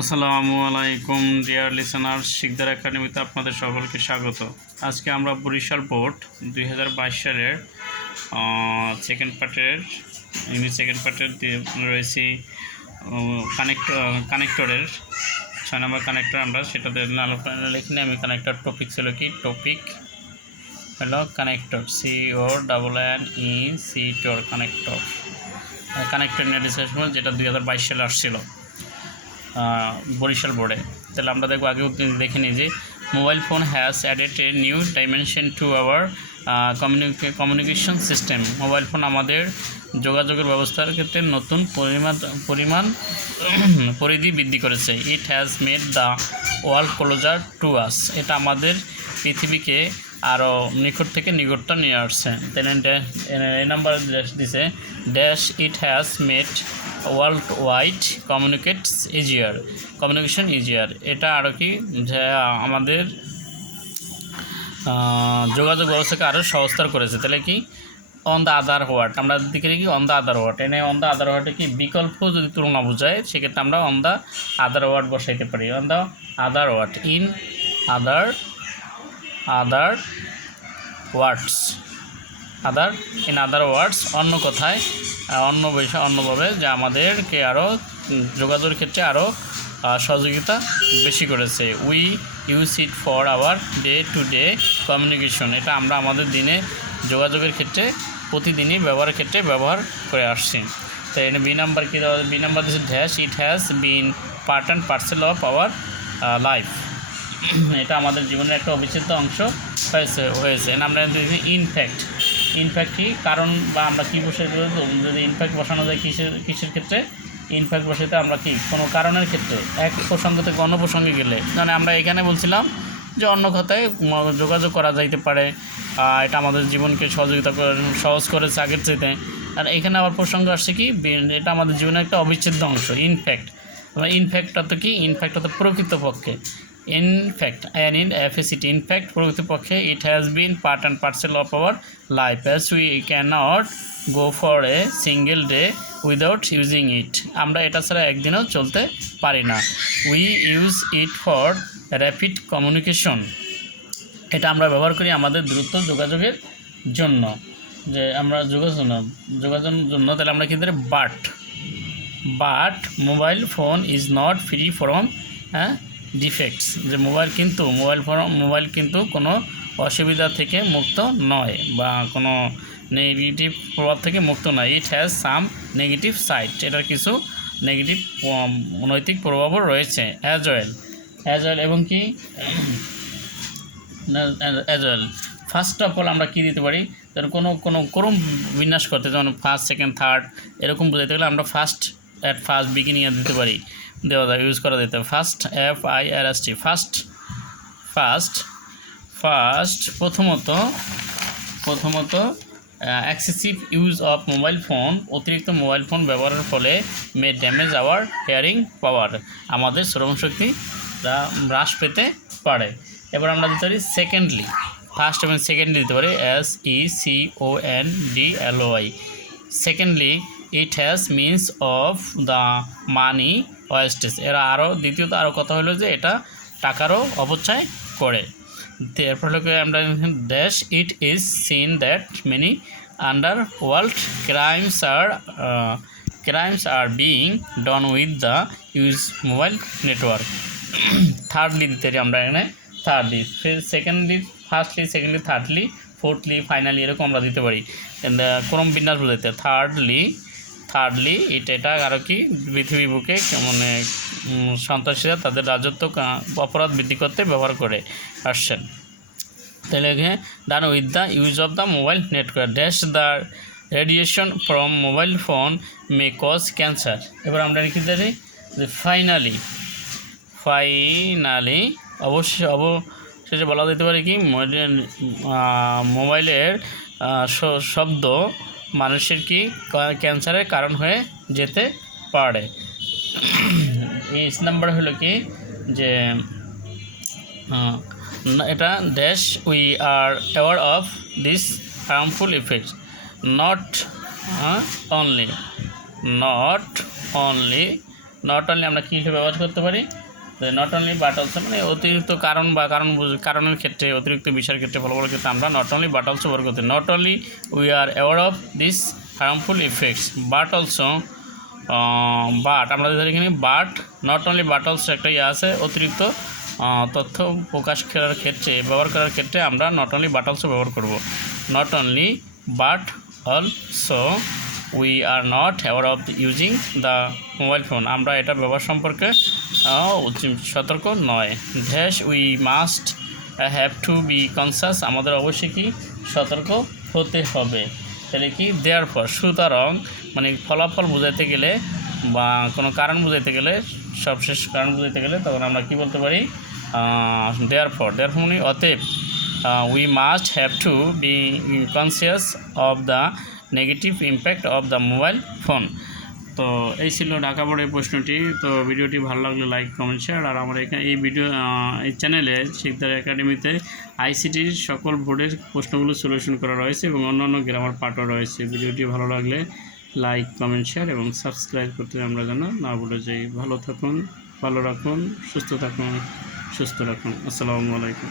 আসসালামু আলাইকুম deer listener, Sikdar একাডেমিতে আপনাদের সকলকে স্বাগত। আজকে আমরা বরিশাল বোর্ড 2022 সালের সেকেন্ড পার্টের সেকেন্ড পার্টের রয়েছি কানেক্টরের 6 নম্বর কানেক্টর। আমরা সেটাতে লিখিনি। আমি কানেক্টর টপিক ছিল কি, টপিক হলো কানেক্টর, CONNECTOR কানেক্টর নিয়ে ডিসকাস করব, যেটা 2022 সালে আসছিল বরিশাল বোর্ডে। তাহলে আমরা দেখবো, আগেও দেখে নিই যে mobile phone has added a new dimension to our communication system. Mobile phone আমাদের যোগাযোগের ব্যবস্থার ক্ষেত্রে নতুন পরিধি বৃদ্ধি করেছে। It has made the world closer to us. এটা আমাদের পৃথিবীকে আরও নিকট থেকে নিকটতা নিয়ে আসছে। তাহলে এই নাম্বার দিছে dash it has made world wide communication easier. এটা আরও কি, যে আমাদের যোগাযোগ ব্যবস্থাকে আরও সহজতর করেছে। তাহলে কি, অন দ্য আদার হোয়াট, আমরা দিকে কি অন দ্য আদার হোয়াট, এনে অন দ্য আদার হোয়াটে কি বিকল্প যদি তুলনা বোঝায়, সেক্ষেত্রে আমরা অন দ্য আদার হোয়াট বসাইতে পারি। On the other what, in other words, অন্য কথায়, অন্য বিষয়, অন্যভাবে, যা আমাদেরকে আরও যোগাযোগের ক্ষেত্রে আরও সহযোগিতা বেশি করেছে। We use it for our day to day communication. এটা আমরা আমাদের দিনে যোগাযোগের ক্ষেত্রে প্রতিদিনই ব্যবহারের ক্ষেত্রে ব্যবহার করে আসছি। তো এখানে বি নাম্বার কী দেওয়া, বি নাম্বার দিচ্ছে dash it has been part and parcel of our life. এটা আমাদের জীবনের একটা অবিচ্ছেদ্য অংশ হয়েছে। আমরা ইনফ্যাক্ট কি কারণ, বা আমরা কী বসে, যদি ইনফ্যাক্ট বসানো যায় কিসের ক্ষেত্রে, ইনফ্যাক্ট বসাতে আমরা কি কোনো কারণের ক্ষেত্রে, এক প্রসঙ্গ থেকে অন্য প্রসঙ্গে গেলে, মানে আমরা এখানে বলছিলাম যে অন্য কথায় যোগাযোগ করা যাইতে পারে, এটা আমাদের জীবনকে সহজ করেছে আগের চাইতে। আর এখানে আবার প্রসঙ্গ আসছে কি, এটা আমাদের জীবনের একটা অবিচ্ছেদ্য অংশ। ইনফ্যাক্টটা তো কি, ইনফ্যাক্টটা তো প্রকৃতপক্ষে, ইনফ্যাক্ট প্রকৃতপক্ষে it has been part and parcel of our life as we cannot go for a single day without using it. আমরা এটা ছাড়া একদিনও চলতে পারি না। We use it for rapid communication. এটা আমরা ব্যবহার করি আমাদের দ্রুত যোগাযোগের জন্য, যে আমরা যোগাযোগের জন্য। তাহলে আমরা কিন্তু but mobile phone is not free from defects, যে মোবাইল কিন্তু কোনো অসুবিধা থেকে মুক্ত নয়, বা কোনো নেগেটিভ প্রভাব থেকে মুক্ত নয়। It has some negative side, এটার কিছু নেগেটিভ নৈতিক প্রভাবও রয়েছে। অ্যাজ ওয়েল এবং কি as well. First of all আমরা কী দিতে পারি, যেমন কোনো ক্রম বিন্যাস করতে, যেমন ফার্স্ট, সেকেন্ড, থার্ড এরকম বোঝাতে গেলে আমরা ফার্স্ট বিগিনিং দিতে পারি, দেওয়া যায়, ইউজ করা যেতে। ফার্স্ট, FIRST, ফার্স্ট প্রথমত excessive use of mobile phone, অতিরিক্ত মোবাইল ফোন ব্যবহারের ফলে মে ড্যামেজ আওয়ার হিয়ারিং পাওয়ার, আমাদের শ্রবণশক্তি হ্রাস পেতে পারে। এবার আমরা দিতে পারি সেকেন্ডলি, ফার্স্ট এবং সেকেন্ডলি দিতে পারি SECONDLY। Secondly, it has means of the money wastage. দ্বিতীয়ত আরও কথা হলো যে এটা টাকারও অপচয় করে। এরপর হলো আমরা dash it is seen that many underworld crimes are being done with the use mobile network. Thirdly দিতে পারি আমরা এখানে, firstly, secondly, thirdly, fourthly, finally, এরকম আমরা দিতে পারি। ক্রম বিন্যাস বোঝাতে থার্ডলি এটা আরও কি, পৃথিবী বুকে মানে সন্ত্রাসীরা তাদের রাজত্ব অপরাধ বৃদ্ধি করতে ব্যবহার করে আসছেন। তাহলে এখানে done with the use of the mobile network dash the radiation from mobile phone may cause cancer. এবার আমরা লিখে দিই যে ফাইনালি অবশেষে বলা যেতে পারে কি, মোবাইলের শব্দ মানুষের কি ক্যান্সারের কারণ হয়ে যেতে পারে। এই নাম্বার হলো কি, যে এটা dash we are aware of this harmful effects not only not only আমরা কী হিসেবে ব্যবহার করতে পারি, নট অনলি বাট অলসো, মানে অতিরিক্ত কারণ বা কারণের ক্ষেত্রে, অতিরিক্ত বিষয়ের ক্ষেত্রে, ফলাফলের ক্ষেত্রে আমরা নট অনলি বাট অলসো ব্যবহার করতে। Not only we are aware of this harmful effects but also, but আমরা যদি এখানে but, not only but also একটা আছে, অতিরিক্ত তথ্য প্রকাশ করার ক্ষেত্রে, ব্যবহার করার ক্ষেত্রে আমরা নট অনলি বাট অলসো ব্যবহার করব। Not only but also we are not aware of using the mobile phone, আমরা এটা ব্যবহার সম্পর্কে সতর্ক নয়। Dash we must have to B conscious, আমাদের অবশ্যই কি সতর্ক হতে হবে। তাহলে কি দেয়ারফর, সুতরাং, মানে ফলাফল বোঝাইতে গেলে বা কোনো কারণ বোঝাইতে গেলে, সবশেষ কারণ বোঝাইতে গেলে তখন আমরা কি বলতে পারি, দেয়ারফর মানে অতএব, we must have to B conscious of the negative impact of the mobile phone. তো এই ছিল ঢাকা বোর্ডের প্রশ্নটি। তো ভিডিওটি ভালো লাগলে লাইক, কমেন্ট, শেয়ার। আর আমার এখানে এই চ্যানেলে শিকদার একাডেমিতে আইসিটির সকল বোর্ডের প্রশ্নগুলো সলিউশন করা রয়েছে এবং অন্যান্য গ্রামার পার্টও রয়েছে। ভিডিওটি ভালো লাগলে লাইক, কমেন্ট, শেয়ার এবং সাবস্ক্রাইব করতে আমরা যেন না ভুলে যাই। ভালো থাকুন, ভালো রাখুন, সুস্থ থাকুন, সুস্থ রাখুন। আসসালামু আলাইকুম।